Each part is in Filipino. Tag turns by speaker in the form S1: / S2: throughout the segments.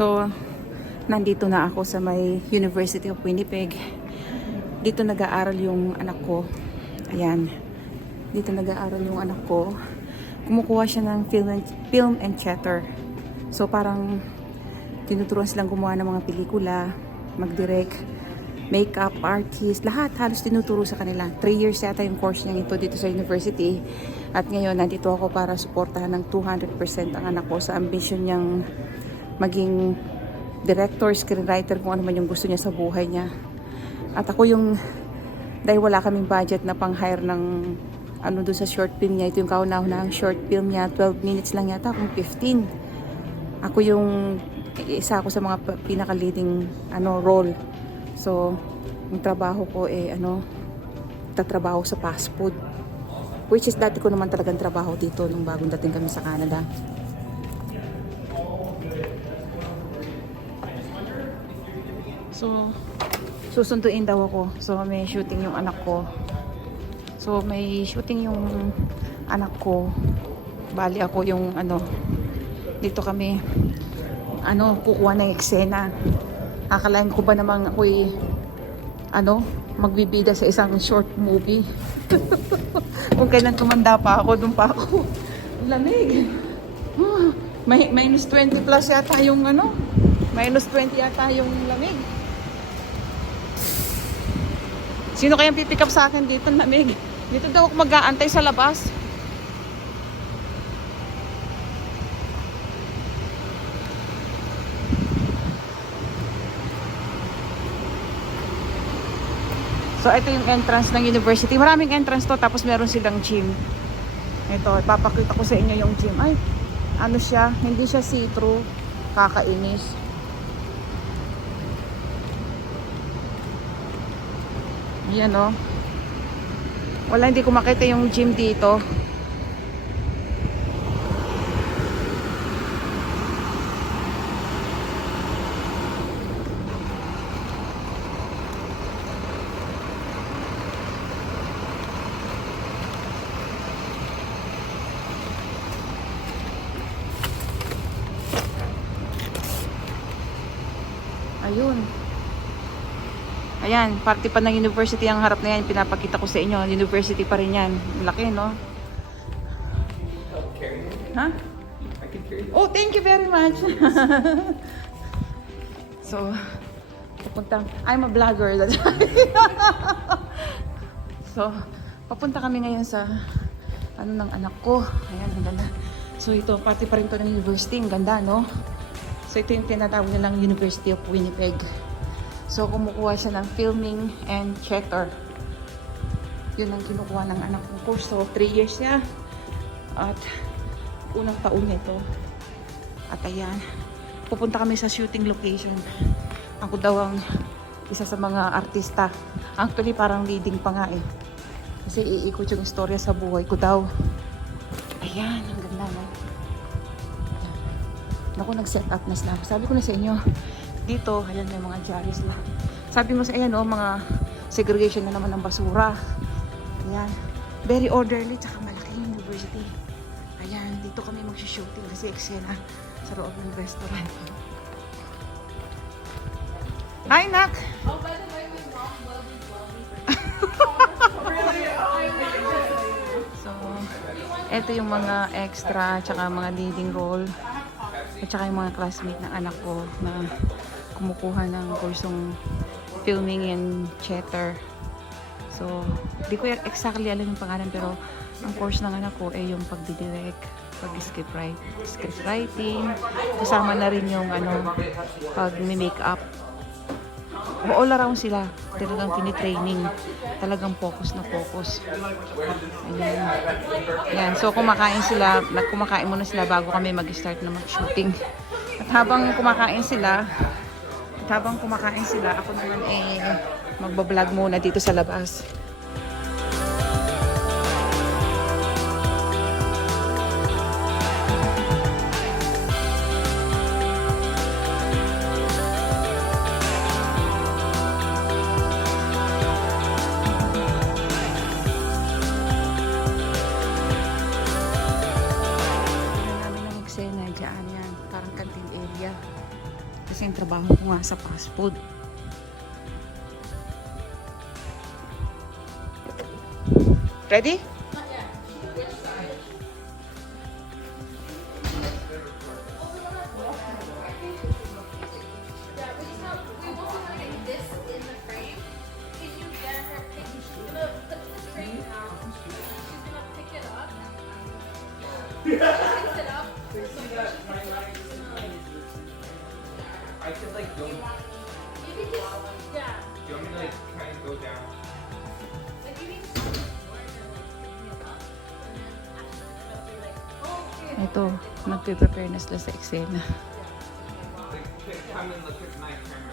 S1: So, nandito na ako sa may University of Winnipeg. Dito nag-aaral yung anak ko. Ayan. Dito nag-aaral yung anak ko. Kumukuha siya ng film and, film and theater. So, parang tinuturuan silang gumawa ng mga pelikula, mag-direct, makeup, artist, lahat halos tinuturo sa kanila. Three years yata yung course niya ito dito sa university. At ngayon, nandito ako para suportahan ng 200% ang anak ko sa ambition niyang maging director, screenwriter, kung ano man yung gusto niya sa buhay niya. At ako yung, dahil wala kaming budget na pang-hire ng ano doon sa short film niya, ito yung kauna-unahang short film niya, 12 minutes lang yata, kung 15. Ako yung isa ako sa mga pinaka-leading ano, role. So, yung trabaho ko eh ano, tatrabaho sa fast food. Which is dati ko naman talagang trabaho dito nung bagong dating kami sa Canada. So, susunduin daw ako. So, may shooting yung anak ko. So, may shooting yung anak ko. Bali ako yung ano, dito kami, ano, kukuha ng eksena. Akalain ko ba namang ako'y, ano, magbibida sa isang short movie. Kung kailan tumanda pa ako, doon pa ako. Lamig. Ah, May, minus 20 plus yata yung ano, minus 20 yata yung lamig. Sino kayang pipick up sa akin dito, lamig? Dito daw ako mag-aantay sa labas. So, ito yung entrance ng university. Maraming entrance to, tapos meron silang gym. Ito, ipapakita ko sa inyo yung gym. Ay, ano siya, hindi siya see-through. Kakainis. Yan o. Wala, hindi ko makita yung gym dito. Ayun. Ayan, party pa ng university ang harap na yan. Pinapakita ko sa inyo. University pa rin yan. Laki, no? Ha? Oh, thank you very much. so, papunta. I'm a vlogger. So, papunta kami ngayon sa ano ng anak ko. Ayan, ang ganda. So, ito, party pa rin to ng university. Ang ganda, no? So, ito yung tinatawag nilang University of Winnipeg. So, kumukuha siya ng filming and theater. Yun ang kinukuha ng anak kong course. So, 3 years siya. At unang taon nito. At ayan, pupunta kami sa shooting location. Ako daw ang isa sa mga artista. Actually, parang leading pa nga eh. Kasi iikot yung istorya sa buhay ko daw. Ayan, ang ganda no? Naku, nag-set up na sila. Sabi ko na sa inyo, dito, ayan may mga diaries na. Sabi mo sa ayan, oh, mga segregation na naman ng basura. Ayan. Very orderly, tsaka malaking university. Ayan, dito kami mag-shooting kasi eksena sa loob ng restaurant. Hi, Nak!
S2: Oh, by the way, my mom will be
S1: So, eto yung mga extra, tsaka mga leading role. At tsaka yung mga classmate ng anak ko na kumukuha ng kursong filming and theater. So, di ko exactly alam yung pangalan pero ang course ng anak ko ay yung pagdidirect, pag-script write, script writing, kasama na rin yung ano, pag makeup all around sila. Talagang tinitraining. Talagang focus na focus. Ayan. Ayan. So, kumakain sila. Nagkumakain muna sila bago kami mag-start na mag-shooting. At habang kumakain sila, habang kumakain sila, ako naman eh magbablog muna dito sa labas. Sa fast food. Ready?
S3: I could like go. Do
S2: You can just, yeah.
S3: you want me to like kind of go down?
S2: Like you need something more than like picking it up. And then after it'll be like, oh, okay.
S1: Ito, nagpe-prepare na sila sa eksena.
S3: Like, come and look at my camera.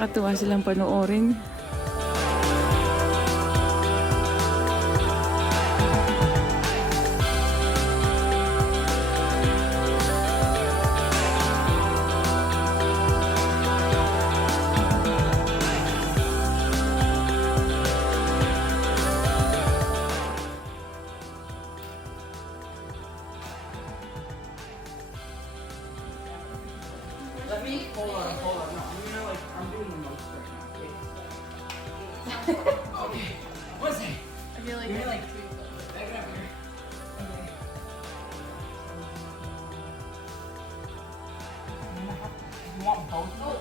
S1: Nakakatuwa silang panoorin.
S4: Let me hold on, hold on. No, I'm gonna like I'm doing the most right now. Okay. okay. One second.
S2: I feel like
S4: You're
S2: it's
S4: like- Back it up here. Okay. I'm gonna have to- You want both?
S2: Oh, oh,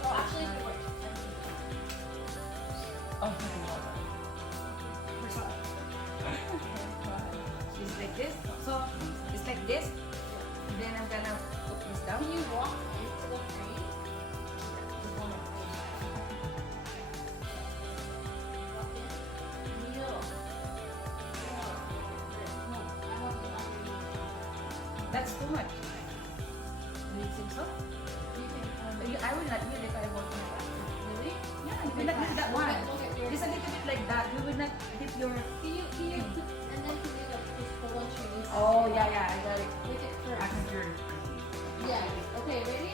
S5: That's too much. Do you think so?
S2: You can, um,
S5: You- I will not kneel if I want to.
S2: really?
S5: Yeah, you will not kneel that one. Just a little bit like that. You will not dip your.
S2: Can you, can you, and then can you like just hold on to your knees?
S5: Oh yeah, yeah. I got it.
S2: Look at
S4: I
S2: first.
S4: think you're.
S2: Yeah. Okay, ready?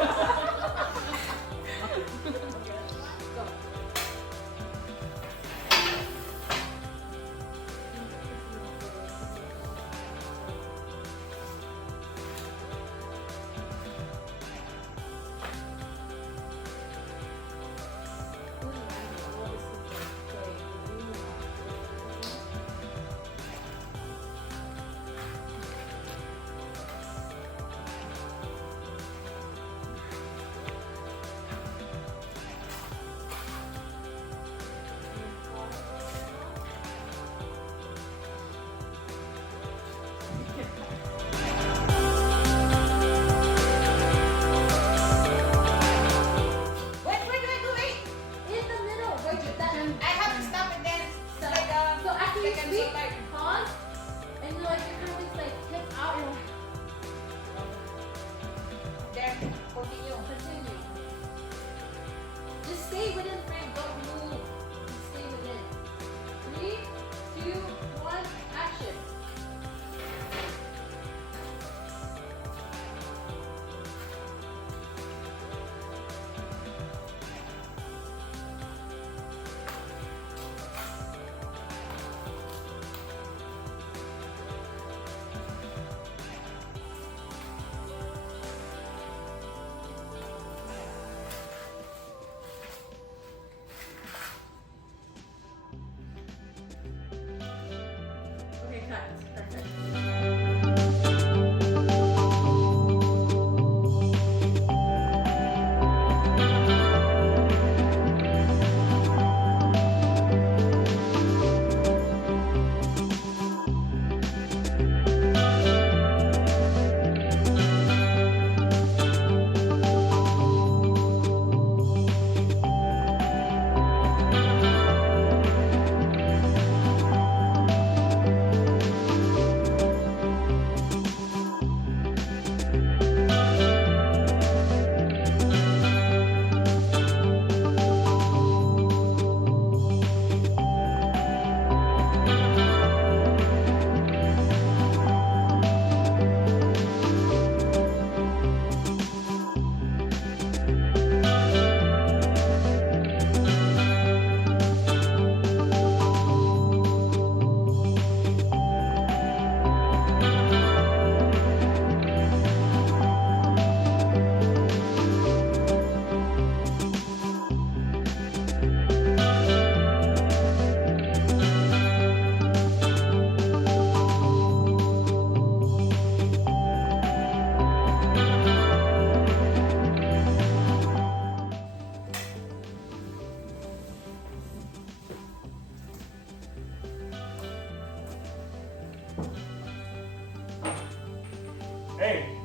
S6: Hey,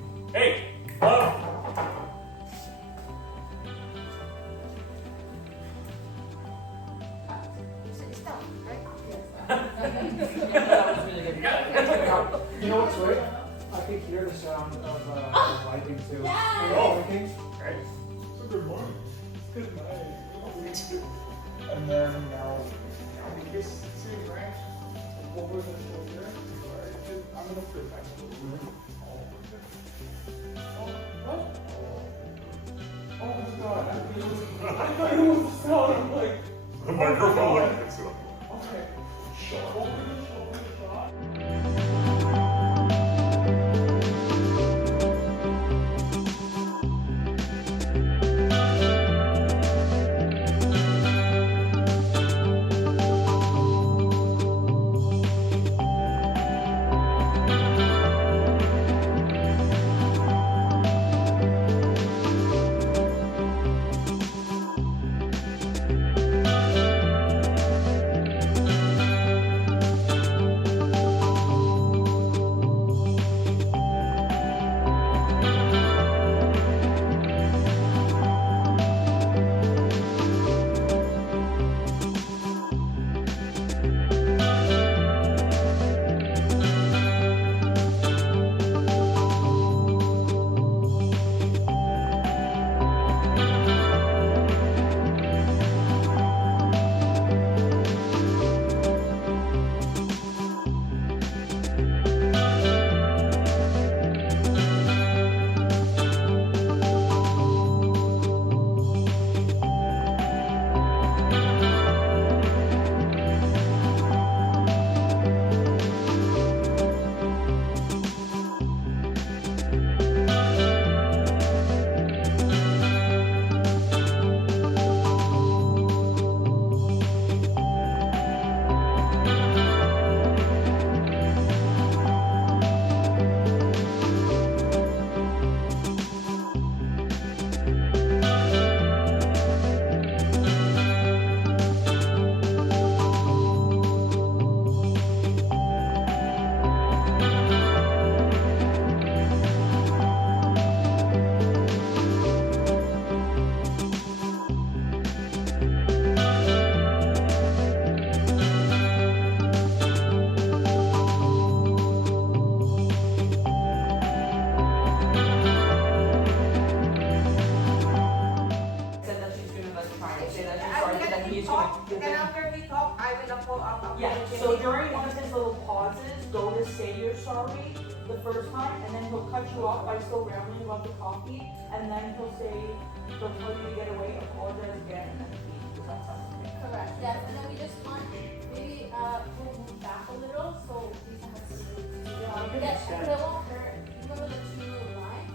S7: he'll you get away, apologize again, and then that sound?
S2: Correct. Yes, and then we just want maybe uh we'll move back a little so we can have some room. Yes, but it won't hurt. Remember the two lines?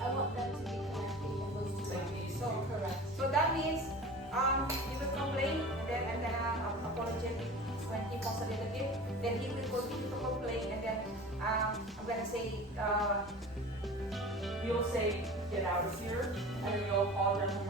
S2: I want them to be connecting in those two lines. So correct.
S5: So that means, um, you will complain, and then I'm gonna um, apologize when he comes a little bit. Then he will continue to complain, and then, um, I'm gonna say, uh,
S7: You'll say, get out of here, and then you'll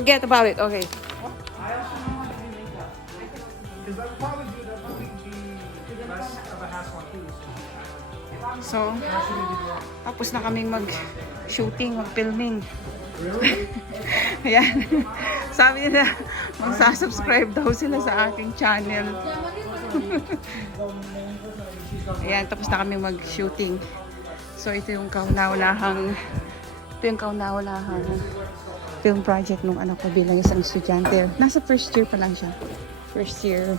S1: Forget about it. Okay.
S8: I also know to do makeup. Because that would probably do, that be less of a hassle too.
S1: So, tapos na kaming mag-shooting, mag-filming. Ayan. Sabi nila, magsasubscribe daw sila sa aking channel. Ayan, tapos na kami mag-shooting. So, ito yung kauna-unahang ito yung kauna-unahang film project nung anak ko bilang isang estudyante. Nasa first year pa lang siya. First year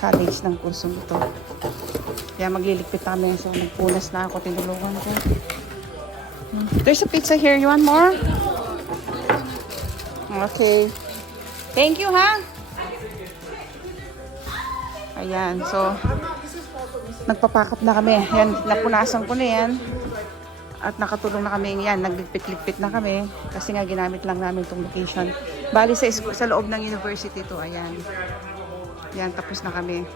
S1: college ng kursong ito. Kaya magliligpit kami. So, nagpunas na ako, tinulungan ko. There's a pizza here. You want more? Okay. Thank you, ha? Ayan, so, nagpapakap na kami. Yan, napunasan ko na yan. At nakatulong na kami yan. Nagligpit-ligpit na kami. Kasi nga ginamit lang namin itong location. Bali sa, sa loob ng university to. Ayan. Yan, tapos na kami.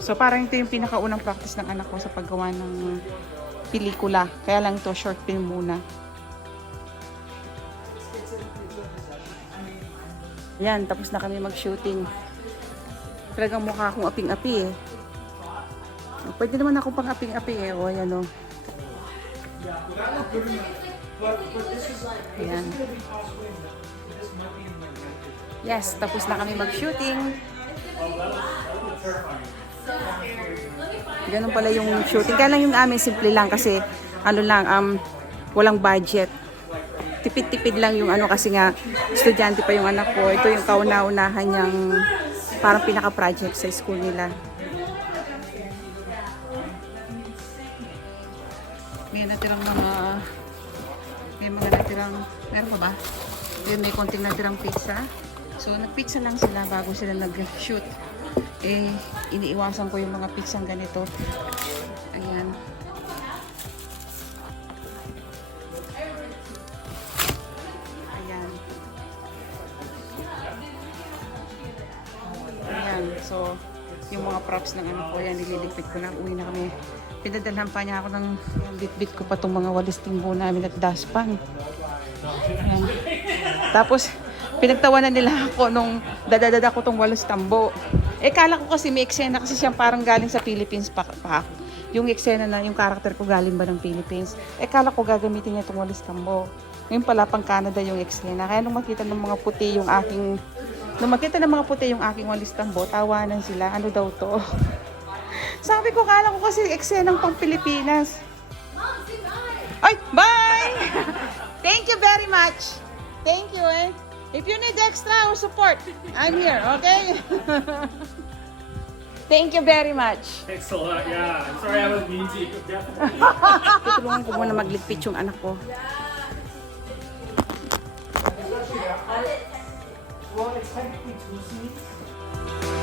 S1: So parang ito yung pinakaunang practice ng anak ko sa paggawa ng pelikula. Kaya lang ito, short film muna. Yan, tapos na kami mag-shooting. Talagang mukha akong aping-api eh. Pwede naman ako pang aping-api eh. O, ayan o. Ayan. Yes, tapos na kami mag-shooting. Ganun pala yung shooting. Kaya lang yung amin, simple lang kasi ano lang, um, walang budget. Tipid-tipid lang yung ano kasi nga estudyante pa yung anak ko. Ito yung kauna-unahan niyang parang pinaka-project sa school nila. Natirang mga may mga natirang meron pa ba? Yun, may konting natirang pizza. So, nagpizza lang sila bago sila nag-shoot. Eh, iniiwasan ko yung mga pizzang ganito. Ayan. Ayan. Ayan. So, yung mga props ng ano ko, yan, nililigpit ko na. Uwi na kami. Pinadalhan pa niya ako ng bit-bit ko pa itong mga walis timbo namin at daspan. Tapos, pinagtawanan nila ako nung dadadada ko tong walis tambo. Eh, kala ko kasi may eksena kasi siyang parang galing sa Philippines pa. pa. Yung eksena na, yung karakter ko galing ba ng Philippines. Eh, kala ko gagamitin niya itong walis tambo. Ngayon pala, pang Canada yung eksena. Kaya nung makita ng mga puti yung aking... Nung makita ng mga puti yung aking walis tambo, tawanan sila. Ano daw to? Sabi ko, kala ko kasi eksenang pang Pilipinas. Ay, bye! Thank you very much. Thank you, eh. If you need extra or support, I'm here, okay? Thank you very much.
S6: Thanks a lot. Yeah, I'm sorry I was mean to you. Definitely.
S1: Tutulungan ko muna magligpit yung anak ko.
S4: Well, it's technically two scenes.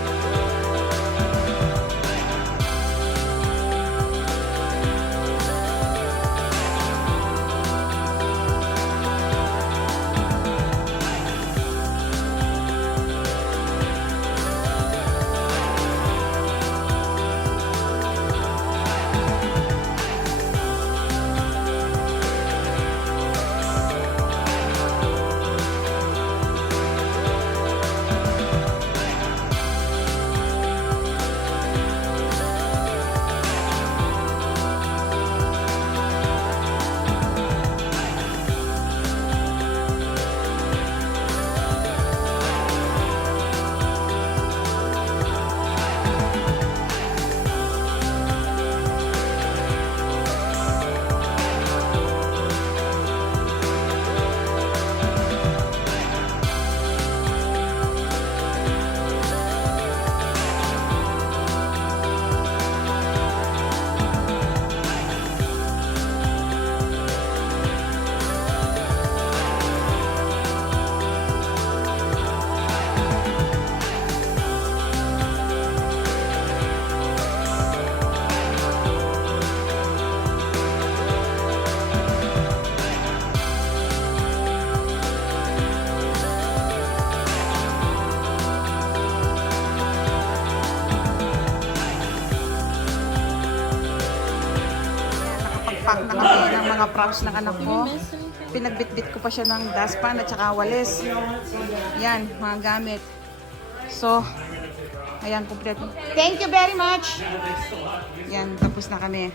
S1: Props ng anak ko. Pinagbitbit ko pa siya ng daspan at saka walis. Yan, mga gamit. So, ayan, kompleto. Thank you very much! Yan, tapos na kami.